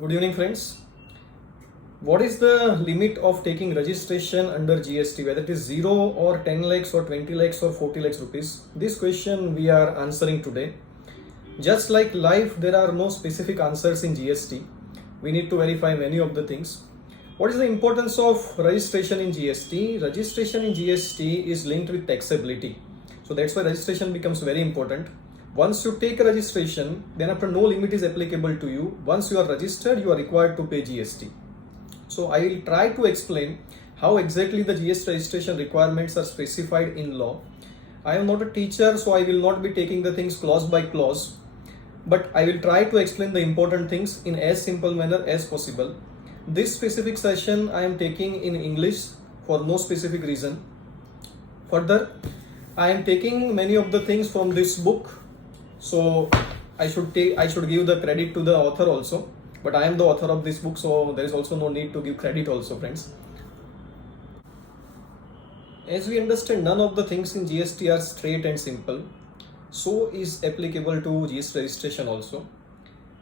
Good evening, friends. What is the limit of taking registration under GST, whether it is 0 or 10 lakhs or 20 lakhs or 40 lakhs rupees? This question we are answering today. Just like life, there are no specific answers in GST. We need to verify many of the things. What is the importance of registration in GST? Registration in GST is linked with taxability. So that's why registration becomes very important. Once you take a registration, then after no limit is applicable to you. Once you are registered, you are required to pay GST. So I will try to explain how exactly the GST registration requirements are specified in law. I am not a teacher, so I will not be taking the things clause by clause, but I will try to explain the important things in as simple manner as possible. This specific session I am taking in English for no specific reason. Further, I am taking many of the things from this book, so I should give the credit to the author also, but I am the author of this book, so there is also no need to give credit also, friends. As we understand, none of the things in GST are straight and simple. So is applicable to GST registration also.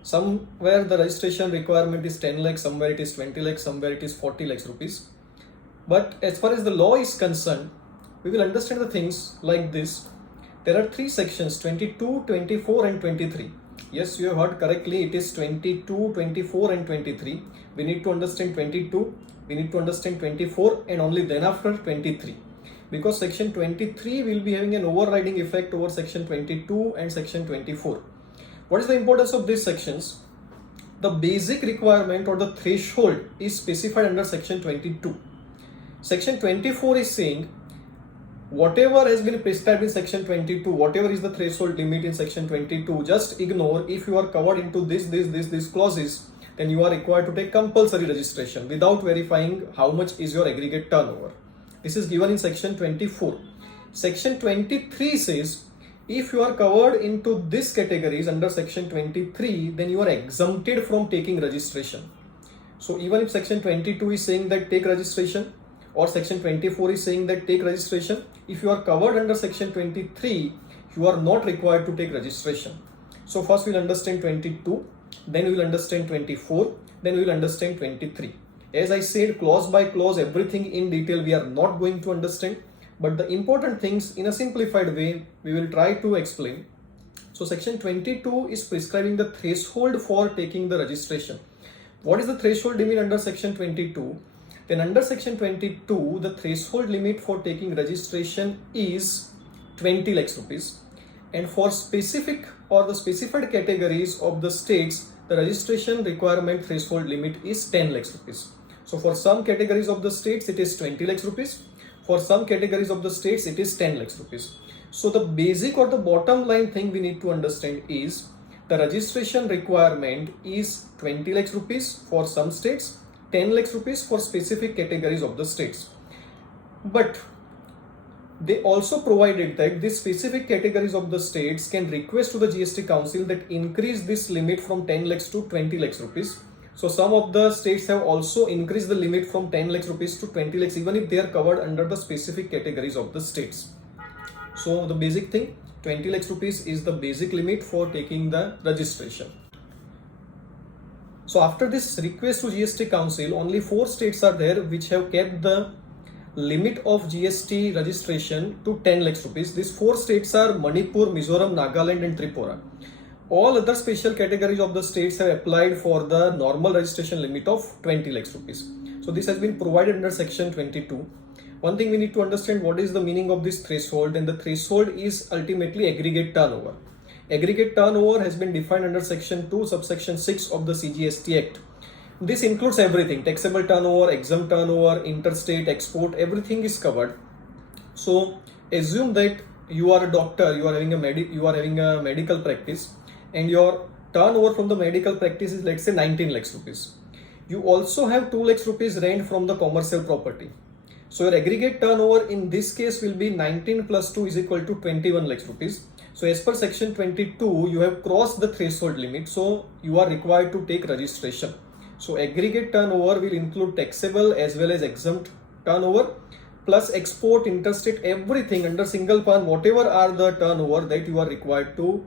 Somewhere the registration requirement is 10 lakhs, somewhere it is 20 lakhs, somewhere it is 40 lakhs rupees. But as far as the law is concerned, we will understand the things like this. There are three sections: 22, 24 and 23. Yes, you have heard correctly. It is 22, 24 and 23. We need to understand 22, we need to understand 24, and only then after 23. Because section 23 will be having an overriding effect over section 22 and section 24. What is the importance of these sections? The basic requirement or the threshold is specified under section 22. Section 24 is saying whatever has been prescribed in section 22, whatever is the threshold limit in section 22, just ignore. If you are covered into this clauses, then you are required to take compulsory registration without verifying how much is your aggregate turnover. This is given in section 24. Section 23 says if you are covered into these categories under section 23, then you are exempted from taking registration. So even if section 22 is saying that take registration, or section 24 is saying that take registration, if you are covered under section 23, you are not required to take registration. So first we will understand 22, then we will understand 24, then we will understand 23. As I said, clause by clause, everything in detail we are not going to understand, but the important things in a simplified way we will try to explain. So section 22 is prescribing the threshold for taking the registration. What is the threshold limit under section 22? Then under section 22, the threshold limit for taking registration is 20 lakhs rupees. And for specific or the specified categories of the states, the registration requirement threshold limit is 10 lakhs rupees. So for some categories of the states, it is 20 lakhs rupees. For some categories of the states, it is 10 lakhs rupees. So the basic or the bottom line thing we need to understand is the registration requirement is 20 lakhs rupees for some states, 10 lakhs rupees for specific categories of the states. But they also provided that these specific categories of the states can request to the GST Council that increase this limit from 10 lakhs to 20 lakhs rupees. So some of the states have also increased the limit from 10 lakhs rupees to 20 lakhs, even if they are covered under the specific categories of the states. So the basic thing, 20 lakhs rupees is the basic limit for taking the registration. So after this request to GST Council, only 4 states are there which have kept the limit of GST registration to 10 lakhs rupees. These 4 states are Manipur, Mizoram, Nagaland and Tripura. All other special categories of the states have applied for the normal registration limit of 20 lakhs rupees. So this has been provided under section 22. One thing we need to understand, what is the meaning of this threshold, and the threshold is ultimately aggregate turnover. Aggregate turnover has been defined under section 2 subsection 6 of the CGST Act. This includes everything: taxable turnover, exempt turnover, interstate, export, everything is covered. So assume that you are a doctor, you are having a medical practice, and your turnover from the medical practice is, let's say, 19 lakhs rupees. You also have 2 lakhs rupees rent from the commercial property. So your aggregate turnover in this case will be 19 plus 2 is equal to 21 lakhs rupees. So as per section 22, you have crossed the threshold limit, so you are required to take registration. So aggregate turnover will include taxable as well as exempt turnover, plus export, interstate, everything under single PAN, whatever are the turnover that you are required to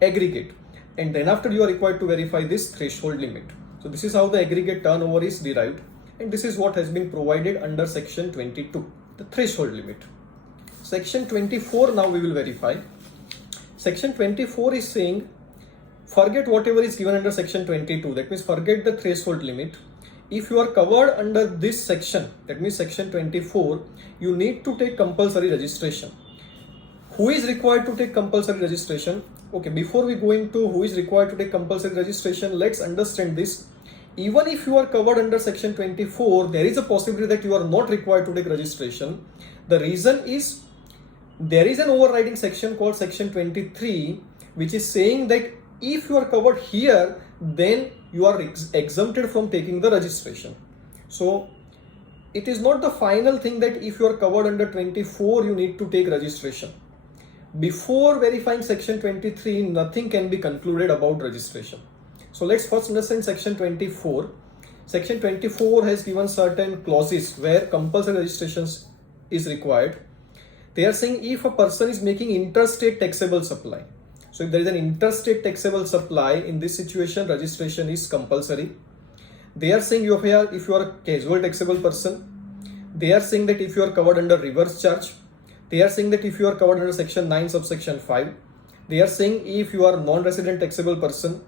aggregate. And then after, you are required to verify this threshold limit. So this is how the aggregate turnover is derived, and this is what has been provided under section 22, the threshold limit. Section 24 now we will verify. Section 24 is saying forget whatever is given under section 22, that means forget the threshold limit. If you are covered under this section, that means section 24, you need to take compulsory registration. Who is required to take compulsory registration? Okay, before we go into who is required to take compulsory registration, let's understand this. Even if you are covered under section 24, there is a possibility that you are not required to take registration. The reason is there is an overriding section called section 23, which is saying that if you are covered here, then you are exempted from taking the registration. So it is not the final thing that if you are covered under 24, you need to take registration. Before verifying section 23, nothing can be concluded about registration. So let's first understand section 24. Section 24 has given certain clauses where compulsory registration is required. They are saying if a person is making interstate taxable supply. So if there is an interstate taxable supply, in this situation, registration is compulsory. They are saying if you are a casual taxable person. They are saying that if you are covered under reverse charge. They are saying that if you are covered under section 9 subsection 5. They are saying if you are non-resident taxable person,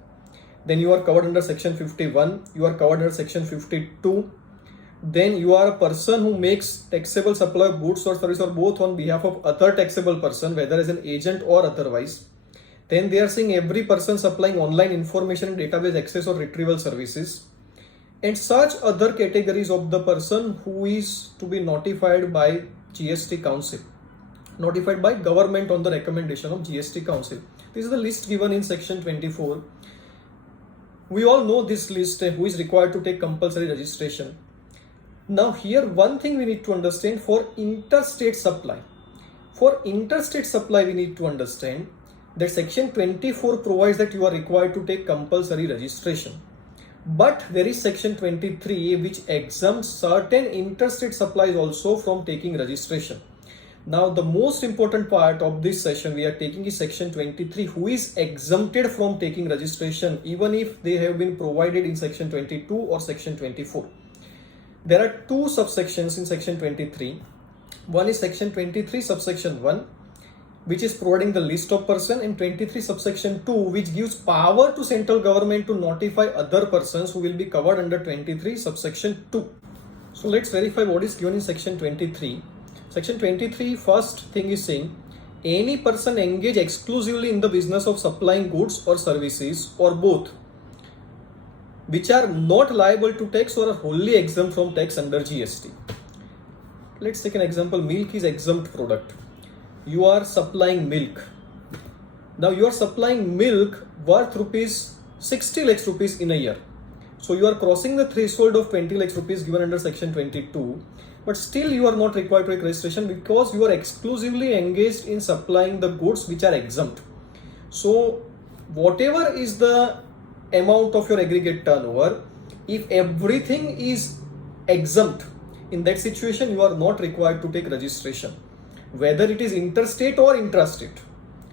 then you are covered under section 51. You are covered under section 52. Then you are a person who makes taxable supply of goods or service or both on behalf of other taxable person, whether as an agent or otherwise. Then they are saying every person supplying online information and database access or retrieval services, and such other categories of the person who is to be notified by GST Council, notified by government on the recommendation of GST Council. This is the list given in section 24. We all know this list, who is required to take compulsory registration. Now here one thing we need to understand for interstate supply. For interstate supply we need to understand that section 24 provides that you are required to take compulsory registration. But there is section 23 which exempts certain interstate supplies also from taking registration. Now the most important part of this session we are taking is section 23, who is exempted from taking registration even if they have been provided in section 22 or section 24. There are two subsections in section 23. One is section 23 subsection 1, which is providing the list of person, and 23 subsection 2, which gives power to central government to notify other persons who will be covered under 23 subsection 2. So let's verify what is given in section 23. Section 23, first thing is saying any person engaged exclusively in the business of supplying goods or services or both, which are not liable to tax or are wholly exempt from tax under GST. Let's take an example. Milk is exempt product. You are supplying milk. Now you are supplying milk worth rupees 60 lakhs rupees in a year. So you are crossing the threshold of 20 lakhs rupees given under section 22, but still you are not required to take registration because you are exclusively engaged in supplying the goods which are exempt. So whatever is the amount of your aggregate turnover, if everything is exempt, in that situation you are not required to take registration, whether it is interstate or intrastate.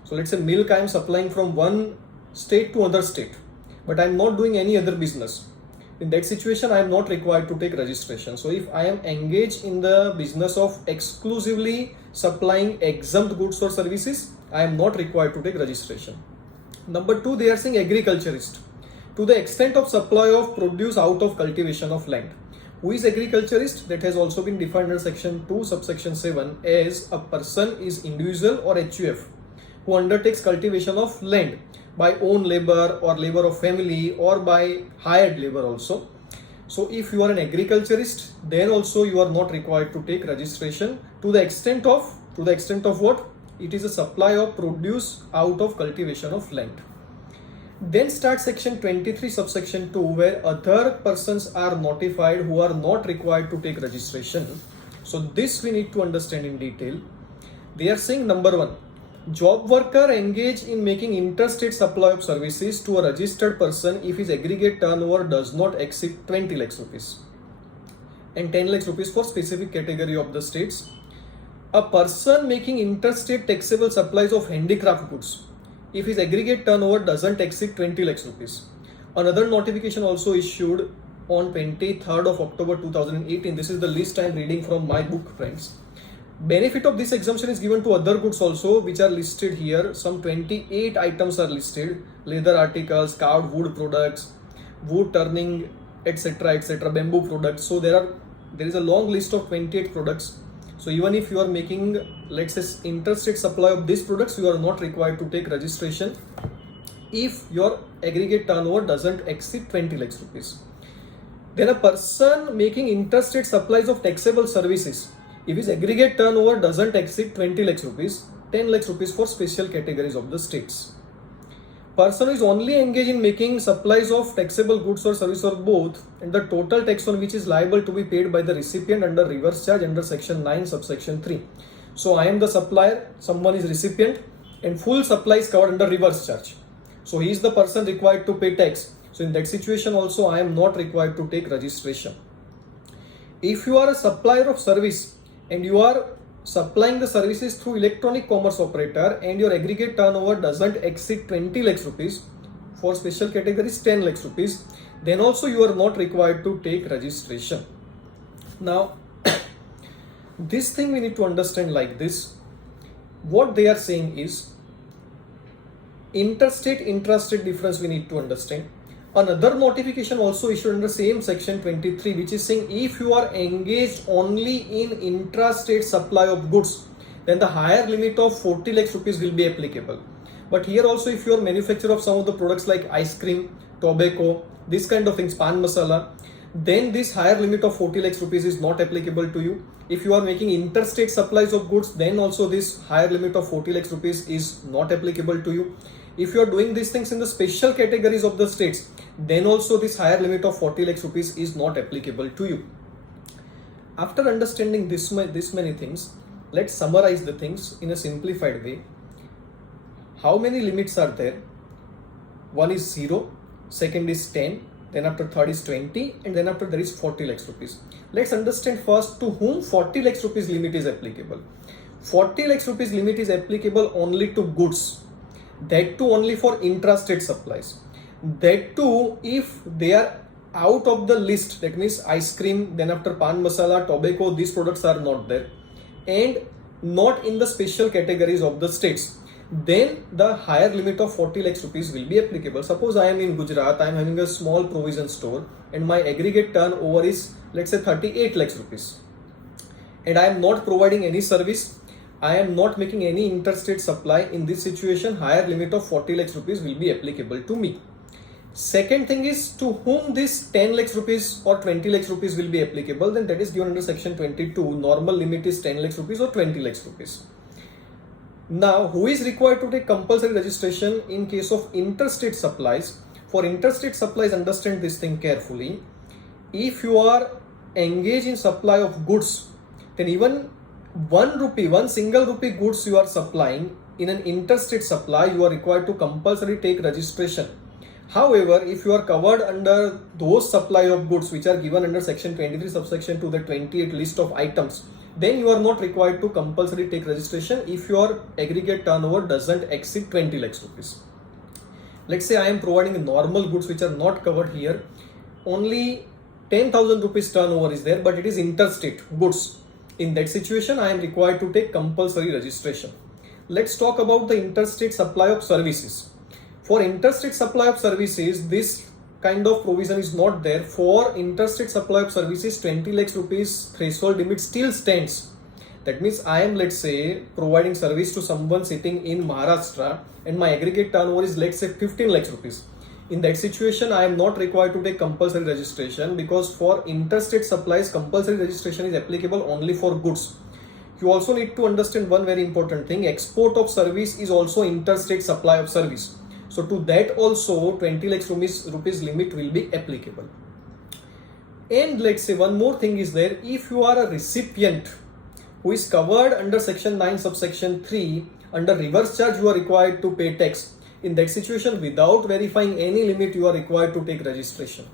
So let's say milk I am supplying from one state to another state, but I am not doing any other business. In that situation I am not required to take registration. So if I am engaged in the business of exclusively supplying exempt goods or services, I am not required to take registration. Number 2, they are saying agriculturist. To the extent of supply of produce out of cultivation of land. Who is agriculturist? That has also been defined under section 2 subsection 7 as a person is individual or HUF who undertakes cultivation of land by own labor or labor of family or by hired labor also. So if you are an agriculturist, then also you are not required to take registration to the extent of what? It is a supply of produce out of cultivation of land. Then starts section 23 subsection 2, where other persons are notified who are not required to take registration. So this we need to understand in detail. They are saying number 1, job worker engaged in making interstate supply of services to a registered person if his aggregate turnover does not exceed 20 lakhs rupees and 10 lakhs rupees for specific category of the states. A person making interstate taxable supplies of handicraft goods if his aggregate turnover doesn't exceed 20 lakhs rupees. Another notification also issued on 23rd of October 2018. This is the list I am reading from my book, friends. Benefit of this exemption is given to other goods also, which are listed here. Some 28 items are listed: leather articles, carved wood products, wood turning, etc., etc., bamboo products. So there is a long list of 28 products. So even if you are making, let's say, interstate supply of these products, you are not required to take registration if your aggregate turnover doesn't exceed 20 lakhs rupees. Then a person making interstate supplies of taxable services, if his aggregate turnover doesn't exceed 20 lakhs rupees, 10 lakhs rupees for special categories of the states. Person who is only engaged in making supplies of taxable goods or service or both, and the total tax on which is liable to be paid by the recipient under reverse charge under section 9 subsection 3. So I am the supplier, someone is recipient, and full supply is covered under reverse charge. So he is the person required to pay tax. So in that situation also I am not required to take registration. If you are a supplier of service and you are supplying the services through electronic commerce operator and your aggregate turnover doesn't exceed 20 lakhs rupees, for special categories 10 lakhs rupees, then also you are not required to take registration. Now this thing we need to understand like this. What they are saying is interstate intrastate difference we need to understand. Another notification also issued under same section 23, which is saying if you are engaged only in intrastate supply of goods, then the higher limit of 40 lakhs rupees will be applicable. But here also, if you are manufacturer of some of the products like ice cream, tobacco, this kind of things, pan masala, then this higher limit of 40 lakhs rupees is not applicable to you. If you are making interstate supplies of goods, then also this higher limit of 40 lakhs rupees is not applicable to you. If you are doing these things in the special categories of the states, then also this higher limit of 40 lakhs rupees is not applicable to you. After understanding this many things, let's summarize the things in a simplified way. How many limits are there? One is 0, second is 10, then after third is 20, and then after there is 40 lakhs rupees. Let's understand first to whom 40 lakhs rupees limit is applicable. 40 lakhs rupees limit is applicable only to goods. That too only for intrastate supplies. That too if they are out of the list, that means ice cream, then after pan masala, tobacco, these products are not there and not in the special categories of the states, then the higher limit of 40 lakhs rupees will be applicable. Suppose I am in Gujarat, I am having a small provision store and my aggregate turnover is, let's say, 38 lakhs rupees, and I am not providing any service, I am not making any interstate supply. In this situation, higher limit of 40 lakhs rupees will be applicable to me. Second thing is to whom this 10 lakhs rupees or 20 lakhs rupees will be applicable, then that is given under section 22. Normal limit is 10 lakhs rupees or 20 lakhs rupees. Now, who is required to take compulsory registration in case of interstate supplies? For interstate supplies, understand this thing carefully. If you are engaged in supply of goods, then even 1 rupee, 1 single rupee goods you are supplying in an interstate supply, you are required to compulsory take registration. However, if you are covered under those supply of goods which are given under section 23 subsection 2, the 28 list of items, then you are not required to compulsory take registration if your aggregate turnover doesn't exceed 20 lakhs rupees. Let's say I am providing normal goods which are not covered here. Only 10,000 rupees turnover is there, but it is interstate goods. In that situation, I am required to take compulsory registration. Let's talk about the interstate supply of services. For interstate supply of services, this kind of provision is not there. For interstate supply of services, 20 lakhs rupees threshold limit still stands. That means I am, let's say, providing service to someone sitting in Maharashtra and my aggregate turnover is, let's say, 15 lakhs rupees. In that situation, I am not required to take compulsory registration, because for interstate supplies, compulsory registration is applicable only for goods. You also need to understand one very important thing. Export of service is also interstate supply of service. So to that also 20 lakhs rupees limit will be applicable. And let's say one more thing is there. If you are a recipient who is covered under section 9 subsection 3, under reverse charge you are required to pay tax. In that situation, without verifying any limit, you are required to take registration.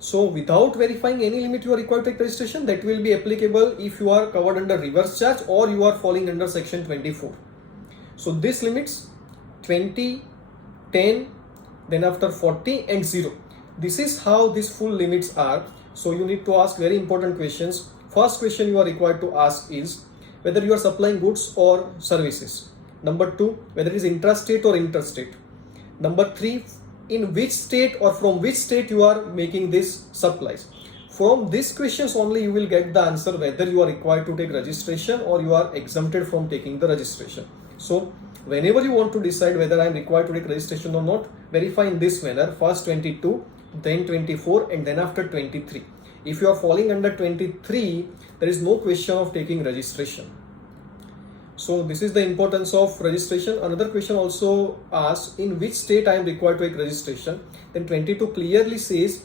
So without verifying any limit, you are required to take registration. That will be applicable if you are covered under reverse charge or you are falling under section 24. So this limits 20, 10, then after 40 and 0. This is how these full limits are. So you need to ask very important questions. First question you are required to ask is whether you are supplying goods or services. Number 2, whether it is intrastate or interstate. Number 3, in which state or from which state you are making these supplies. From these questions only you will get the answer whether you are required to take registration or you are exempted from taking the registration. So whenever you want to decide whether I am required to take registration or not, verify in this manner: first 22, then 24, and then after 23. If you are falling under 23, there is no question of taking registration. So this is the importance of registration. Another question also asks in which state I am required to take registration. Then 22 clearly says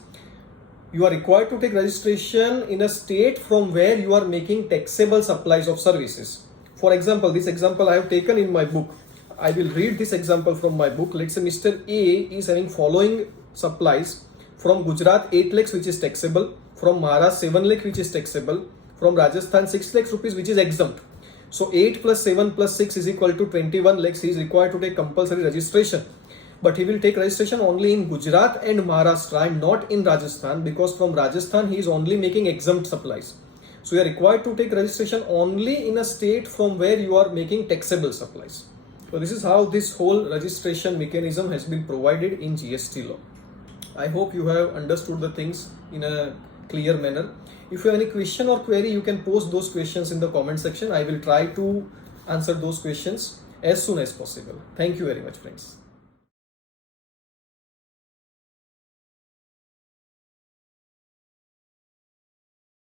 you are required to take registration in a state from where you are making taxable supplies of services. For example, this example I have taken in my book. I will read this example from my book. Let's say Mr. A is having following supplies from Gujarat 8 lakhs which is taxable, from Maharashtra 7 lakh which is taxable, from Rajasthan 6 lakhs rupees which is exempt. So 8 plus 7 plus 6 is equal to 21 lakhs. He is required to take compulsory registration. But he will take registration only in Gujarat and Maharashtra and not in Rajasthan, because from Rajasthan he is only making exempt supplies. So you are required to take registration only in a state from where you are making taxable supplies. So this is how this whole registration mechanism has been provided in GST law. I hope you have understood the things in a clear manner. If you have any question or query, you can post those questions in the comment section. I will try to answer those questions as soon as possible. Thank you very much, friends.